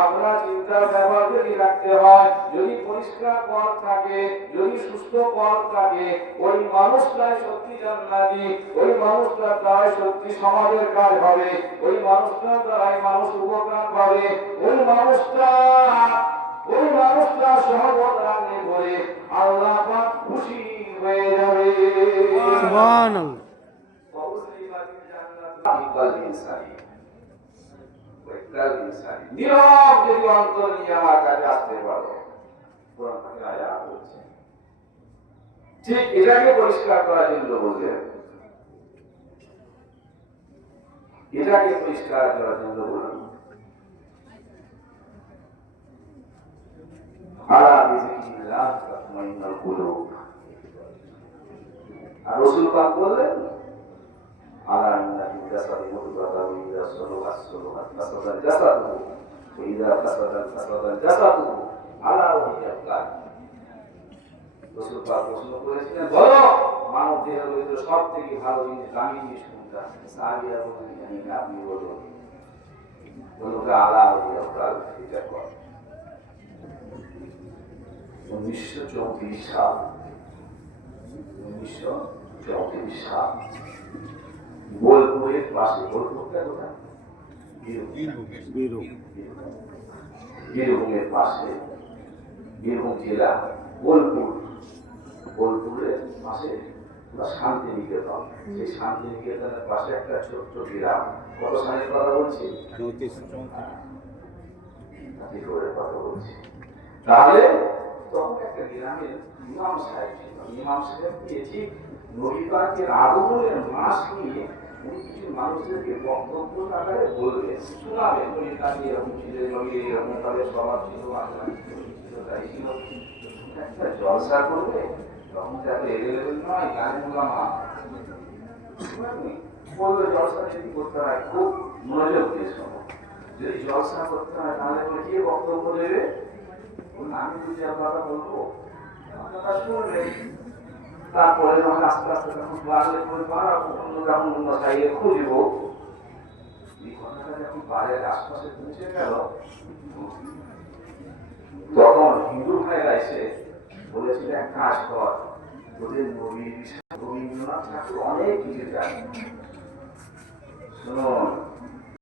আপনার চিন্তার ব্যাপার যদি রাখতে হয়, যদি পরিষ্কার কল থাকে, যদি সুস্থ কল থাকে, ওই মানুষটাই সত্যি জান্নাতি, ওই মানুষটার দ্বারাই সত্যি সমাজের কাজ হবে, ওই মানুষটার দ্বারাই মানুষ উপকার পাবে, ওই মানুষটা সহবত রাখলে পরে আল্লাহ পাক খুশি হয়ে যাবে। সুবহানাল্লাহ। নীরব যদি অন্তর নিয়ে আমার কাছে আসতে পারো, ঠিক এটাকে পরিষ্কার করার জন্য বললেন, এটাকে পরিষ্কার করার জন্য বললেন আর রাসূল পাক বললেন মানব দেহের ভিতরে সব থেকে ভালো জিনিস, দামি জিনিস কোনটা? সাহাবীরা বললেন আপনি বলুন। বলুন আলা এটা কর। 1934 সাল, 1934 সাল বোলপুরের পাশে, বোলপুরটা কোথায়? বীরভূমের পাশে, বীরভূম জেলা বোলপুরের পাশে শান্তিনিকেতন। সেই শান্তিনিকেতনের পাশে একটা ছোট্ট গ্রাম। কত সালের কথা বলছি? 34 কথা বলছি। তাহলে তখন একটা গ্রামের ইমাম সাহেব ছিল। ইমাম সাহেব পেয়েছি নবী পাকের আগমনের মাস নিয়ে উনি কিছু মানুষদেরকে বক্তব্য আকারে বলবেন, শোনাবেন। নবী পাক এরকম ছিল, নবী এরকম তাদের স্বভাব ছিল, তাই ছিল। একটা জলসা করবে, তখন তাকে এভেলেবেল নয়, গানে মোলামা বলবে জলসা যদি করতে হয় খুব মনোযোগ দিয়ে শোনো। যদি জলসা করতে হয় তাহলে কে বক্তব্য দেবে? আমি যদি আপনারা বলবো আপনারা শুনবেন, তারপরে যখন আস্তে আস্তে যখন বাড়লে যখন অন্য সাইডে খুঁজবো, এই কথাটা যখন বাড়ির আশপাশে পৌঁছে গেল, তখন হিন্দু ভাইরা এসে বলেছিল এক কাজ কর, তোদের নবীর রবীন্দ্রনাথ ঠাকুর অনেক কিছু জানে, শুনুন